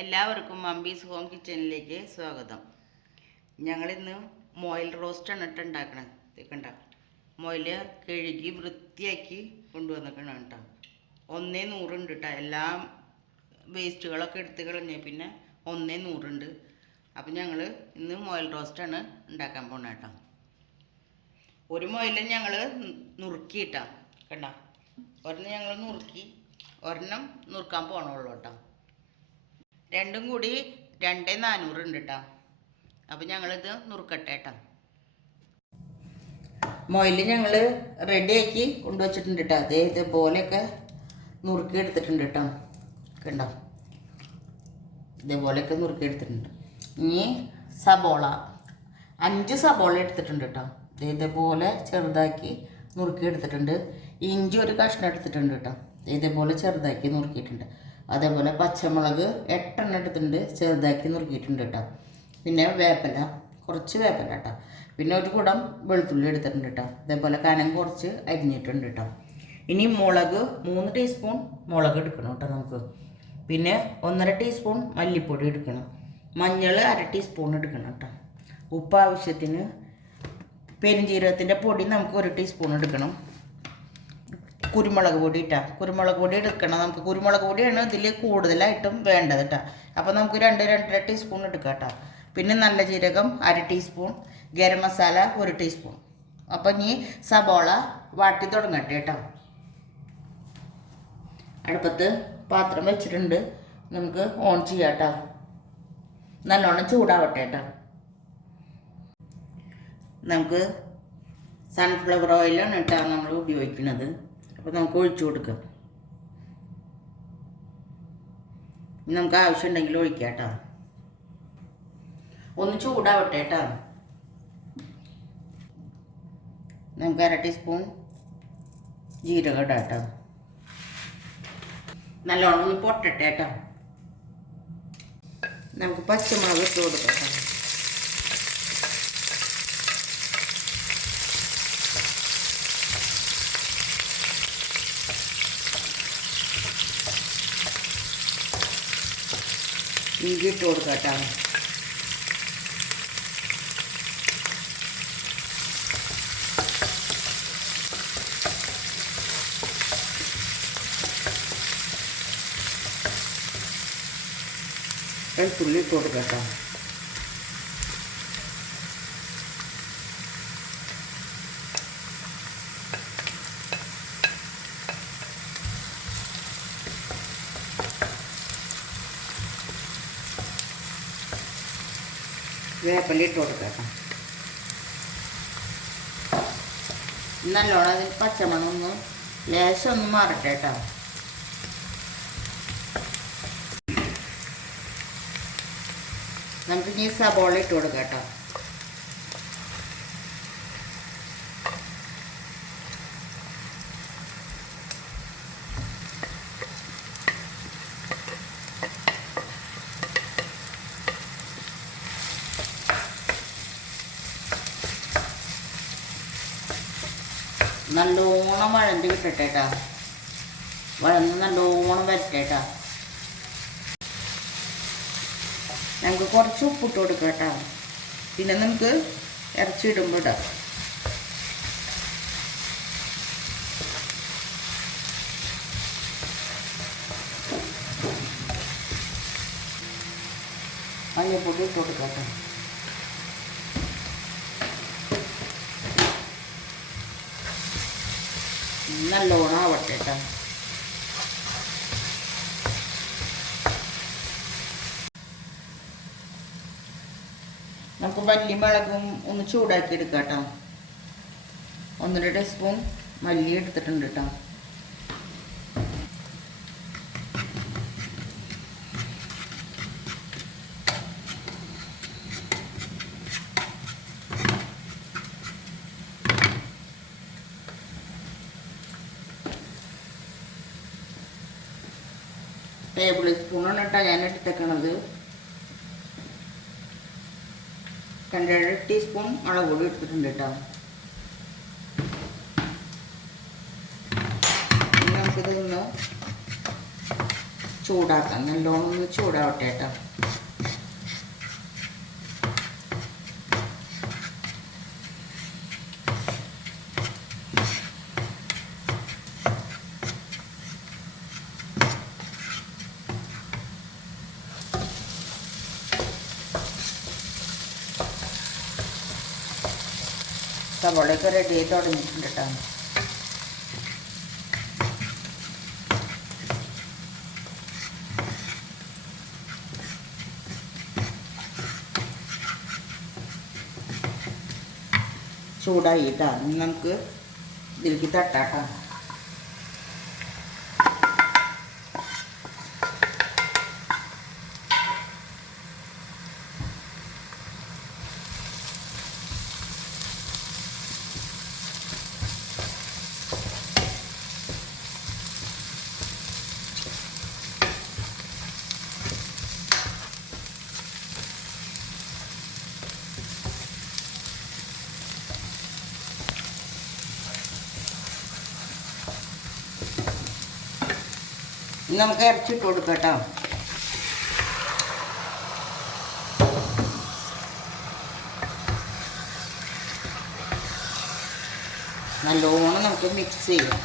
എല്ലാവർക്കും മമ്പീസ് ഹോം കിച്ചണിലേക്ക് സ്വാഗതം. ഞങ്ങളിന്ന് മോയിൽ റോസ്റ്റാണ് ഇട്ട് ഉണ്ടാക്കണത്. കണ്ട മോയിൽ കഴുകി വൃത്തിയാക്കി കൊണ്ടുവന്നിക്കണം കേട്ടോ. ഒന്നേ നൂറുണ്ട് കേട്ടോ. എല്ലാ വേസ്റ്റുകളൊക്കെ എടുത്ത് കളഞ്ഞ പിന്നെ ഒന്നേ നൂറുണ്ട്. അപ്പം ഞങ്ങൾ ഇന്ന് മൊയിൽ റോസ്റ്റാണ് ഉണ്ടാക്കാൻ പോണ കേട്ടോ. ഒരു മൊയിലും ഞങ്ങൾ നുറുക്കിയിട്ടാ കണ്ട? ഒരെണ്ണം ഞങ്ങൾ നുറുക്കി ഒരെണ്ണം നുറുക്കാൻ പോകണുള്ളൂ കേട്ടോ. രണ്ടും കൂടി രണ്ടേ നാനൂറ് ഉണ്ട് കേട്ടോ അപ്പം ഞങ്ങളിത് നുറുക്കട്ടെ കേട്ടോ മൊയിൽ ഞങ്ങൾ റെഡി റെഡിയാക്കി കൊണ്ടുവച്ചിട്ടുണ്ട് കേട്ടോ അതേ ഇതേപോലെയൊക്കെ നുറുക്കി എടുത്തിട്ടുണ്ട് കേട്ടോ കണ്ടോ? ഇതേപോലെയൊക്കെ നുറുക്കി എടുത്തിട്ടുണ്ട് ഇനി സബോള. അഞ്ച് സബോള എടുത്തിട്ടുണ്ട് കേട്ടോ ഇതേപോലെ ചെറുതാക്കി നുറുക്കി എടുത്തിട്ടുണ്ട് ഇഞ്ചി ഒരു കഷ്ണം എടുത്തിട്ടുണ്ട് കേട്ടോ ഇതേപോലെ ചെറുതാക്കി നുറുക്കിയിട്ടുണ്ട്. അതേപോലെ പച്ചമുളക് എട്ടെണ്ണം എടുത്തിട്ടുണ്ട് ചെറുതാക്കി നുറുക്കിയിട്ടുണ്ട് കേട്ടോ. പിന്നെ വേപ്പില കുറച്ച് വേപ്പില കേട്ടോ. പിന്നെ ഒരു കുടം വെളുത്തുള്ളി എടുത്തിട്ടുണ്ട് കേട്ടോ. അതേപോലെ കനം കുറച്ച് അരിഞ്ഞിട്ടുണ്ട് കേട്ടോ. ഇനി മുളക് മൂന്ന് ടീസ്പൂൺ മുളക് എടുക്കണം കേട്ടോ നമുക്ക്. പിന്നെ ഒന്നര ടീസ്പൂൺ മല്ലിപ്പൊടി എടുക്കണം. മഞ്ഞൾ അര ടീസ്പൂൺ എടുക്കണം കേട്ടോ. ഉപ്പ് ആവശ്യത്തിന് പെരുംജീരകത്തിന്റെ പൊടി നമുക്ക് ഒരു ടീസ്പൂൺ എടുക്കണം. കുരുമുളക് പൊടി ഇട്ടാ. കുരുമുളക് പൊടി എടുക്കണം. നമുക്ക് കുരുമുളക് പൊടിയാണ് ഇതിൽ കൂടുതലായിട്ടും വേണ്ടത് കേട്ടോ അപ്പോൾ നമുക്ക് രണ്ട് രണ്ടര ടീസ്പൂൺ എടുക്കാം കേട്ടോ പിന്നെ നല്ല ജീരകം അര ടീസ്പൂൺ ഗരം മസാല ഒരു ടീസ്പൂൺ. അപ്പം ഇനി സബോള വാട്ടി തുടങ്ങട്ടെ കേട്ടോ അടുപ്പത്ത് പാത്രം വെച്ചിട്ടുണ്ട്. നമുക്ക് ഓൺ ചെയ്യാം കേട്ടോ നല്ലോണം ചൂടാവട്ടെ കേട്ടോ നമുക്ക് സൺഫ്ലവർ ഓയിലാണ് കേട്ടോ നമ്മൾ ഉപയോഗിക്കുന്നത്. അപ്പോൾ നമുക്ക് ഒഴിച്ചു കൊടുക്കാം. നമുക്ക് ആവശ്യമുണ്ടെങ്കിൽ ഒഴിക്കാം കേട്ടോ. ഒന്ന് ചൂടാവട്ടെ കേട്ടോ. നമുക്ക് അര ടീസ്പൂൺ ജീരകം ഇടാം കേട്ടോ. നല്ലോണം ഒന്ന് പൊട്ടട്ടെ കേട്ടോ. നമുക്ക് പച്ചമുളക് ഇട്ട് കൊടുക്കാം ഇഞ്ചി ഇട്ട് കൊടുക്കാം കേട്ടോ വെളുത്തുള്ളി ഇട്ട് കൊടുക്കാം വേപ്പില ഇട്ട് കൊടുക്കാം നല്ലോണം അതിൽ പച്ചമണം ഒന്ന് ലേശം മാറട്ടെ കേട്ടോ. നമുക്ക് ഇനി സബോള ഇട്ട് കൊടുക്കാം കേട്ടോ. നല്ലോണം വഴണ്ട് കിട്ടട്ടേട്ടാ വഴന്ന് നല്ലോണം വരട്ടേട്ടാ. നമുക്ക് കുറച്ച് ഉപ്പിട്ട് കൊടുക്കാം കേട്ടോ പിന്നെ നമുക്ക് ഇറച്ചി ഇടുമ്പോൾ ഇടാം. മഞ്ഞപ്പൊടി ഇട്ട് കൊടുക്കാം നല്ലോണം ആവട്ടെ നമുക്ക് വലിയ മുളകും ഒന്ന് ചൂടാക്കി എടുക്കാം കേട്ടോ ഒന്നര ടീസ്പൂൺ മല്ലി എടുത്തിട്ടുണ്ട് കേട്ടോ ടേബിൾ സ്പൂണാണ് കേട്ടോ ഞാൻ എടുത്തേക്കണത് രണ്ടര ടീസ്പൂൺ മുളക് പൊടി എടുത്തിട്ടുണ്ട് കേട്ടോ. നമുക്കിതൊന്ന് ചൂടാക്കാം. നല്ലോണം ഒന്ന് ചൂടാവട്ടെ കേട്ടോ. സവോളയൊക്കെ റെഡി ആയി തുടങ്ങിയിട്ടുണ്ട് കേട്ടോ. ചൂടായി കേട്ടോ. നമുക്ക് ഇതിലേക്ക് തട്ടാട്ടോ നമുക്ക് ഇറച്ചിട്ട് കൊടുക്കട്ടോ കേട്ടോ. നല്ലോണം നമുക്ക് മിക്സ് ചെയ്യാം.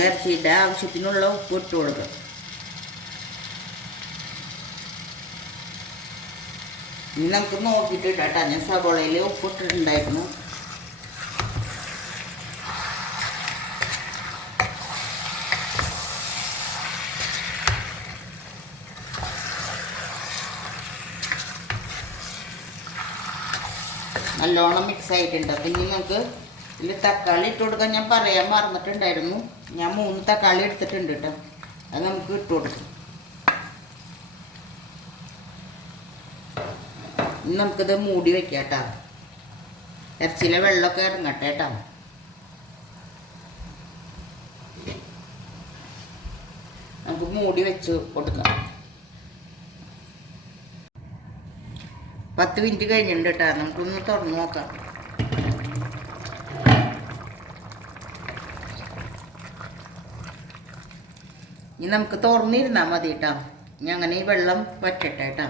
ഇറച്ചിയുടെ ആവശ്യത്തിനുള്ള ഉപ്പ് ഇട്ട് കൊടുക്കുക ഇനി നമുക്ക് നോക്കിയിട്ട് ഇടാട്ടോ. ഞാൻ സവോളയിൽ ഉപ്പ് ഇട്ടിട്ടുണ്ടായിരുന്നു നല്ലോണം മിക്സ് ആയിട്ടുണ്ട്. അപ്പം ഇനി നമുക്ക് ഇതിൽ തക്കാളി ഇട്ട് കൊടുക്കാൻ ഞാൻ പറയാൻ മറന്നിട്ടുണ്ടായിരുന്നു. ഞാൻ മൂന്ന് തക്കാളി എടുത്തിട്ടുണ്ട് കേട്ടോ. അത് നമുക്ക് ഇട്ട് കൊടുക്കാം. ഇനി നമുക്കിത് മൂടി വെക്കാം കേട്ടോ. ഇറച്ചിയിലെ വെള്ളമൊക്കെ ഇറങ്ങട്ടെ കേട്ടോ. നമുക്ക് മൂടി വെച്ച് കൊടുക്കാം. പത്ത് മിനിറ്റ് കഴിഞ്ഞിട്ടുണ്ട് കേട്ടോ. നമുക്കൊന്ന് തുറന്ന് നോക്കാം. ഇനി നമുക്ക് തുറന്നിരുന്നാൽ മതി കേട്ടോ ഇനി അങ്ങനെ ഈ വെള്ളം വറ്റട്ടെ കേട്ടോ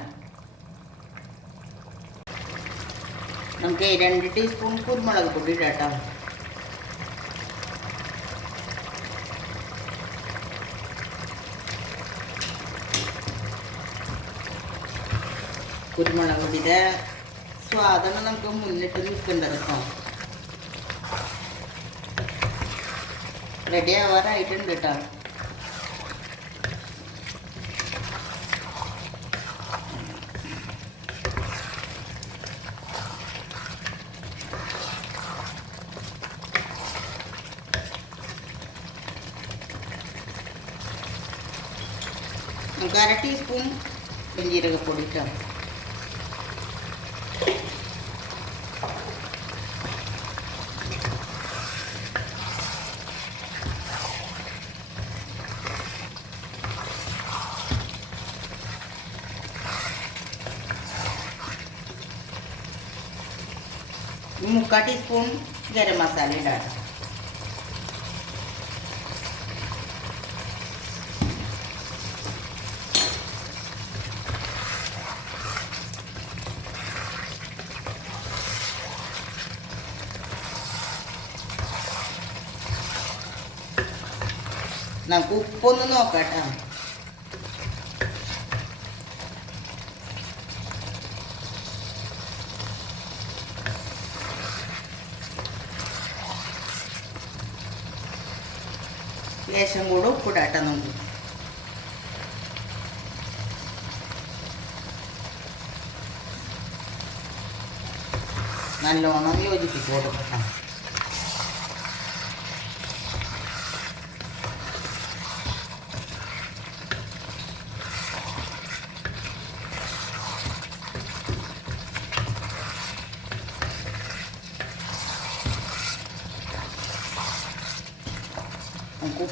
നമുക്ക് രണ്ട് ടീസ്പൂൺ കുരുമുളക് പൊടി ഇടാം കേട്ടോ കുരുമുളക് പൊടിയുടെ സ്വാദാണ് നമുക്ക് മുന്നിട്ട് നിൽക്കേണ്ടത് കേട്ടോ. റെഡി ആവാറായിട്ടുണ്ട് കേട്ടോ നമുക്ക് അര ടീസ്പൂൺ പെഞ്ചീരകപ്പൊടി ഇട്ടോ ഇനി മുക്കാൽ ടീസ്പൂൺ ഗരം മസാല ഇടാം നമുക്ക് ഉപ്പൊന്ന് നോക്കാട്ടോ. ലേശം കൂടെ ഉപ്പിടാട്ടോ നമുക്ക്. നല്ലോണം യോജിപ്പിച്ച് കൊടുക്കണം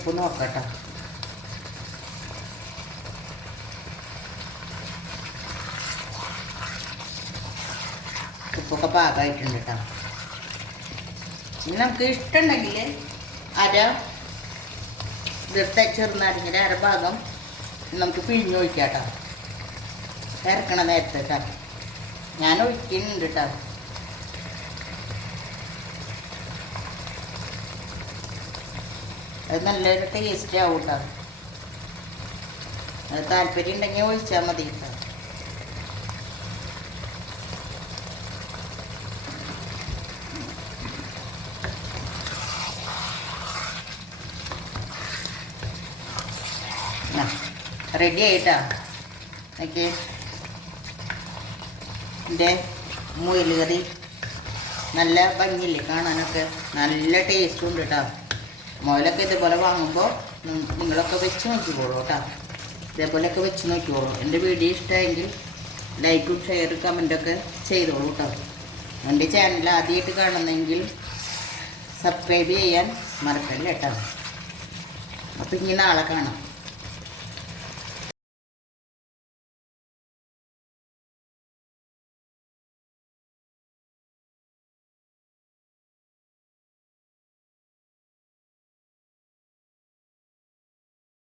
ഉപ്പ് നോക്കട്ടോ. ഉപ്പൊക്കെ പാകമായിട്ടുണ്ട് കേട്ടോ. ഇനി നമുക്ക് ഇഷ്ടമുണ്ടെങ്കിൽ അര ഇതിർത്ത ചെറുനാരങ്ങയുടെ അര ഭാഗം നമുക്ക് പിഴിഞ്ഞ് ഒഴിക്കാം കേട്ടോ. ഇറക്കണ നേരത്തെ കേട്ടോ. ഞാൻ ഒഴിക്കുന്നുണ്ട് കേട്ടോ. അത് നല്ലൊരു ടേസ്റ്റ് ആവും കേട്ടോ അത് താല്പര്യം ഉണ്ടെങ്കിൽ ഒഴിച്ചാൽ മതി കേട്ടോ റെഡി ആയിട്ടാ. ഓക്കെ എന്റെ മുയൽ കറി. നല്ല ഭംഗിയില്ലേ കാണാനൊക്കെ? നല്ല ടേസ്റ്റും ഉണ്ട് കേട്ടോ മുയലൊക്കെ ഇതുപോലെ വാങ്ങുമ്പോൾ നിങ്ങളൊക്കെ വെച്ച് നോക്കിക്കോളൂ കേട്ടോ. ഇതേപോലെയൊക്കെ വെച്ച് നോക്കിക്കോളൂ. എന്റെ വീഡിയോ ഇഷ്ടമായെങ്കിൽ ലൈക്കും ഷെയർ കമന്റൊക്കെ ചെയ്തോളൂ കേട്ടോ. എന്റെ ചാനൽ ആദ്യമായിട്ട് കാണുന്നെങ്കിൽ സബ്സ്ക്രൈബ് ചെയ്യാൻ മറക്കല്ല കേട്ടോ. അപ്പം ഇനി നാളെ കാണാം.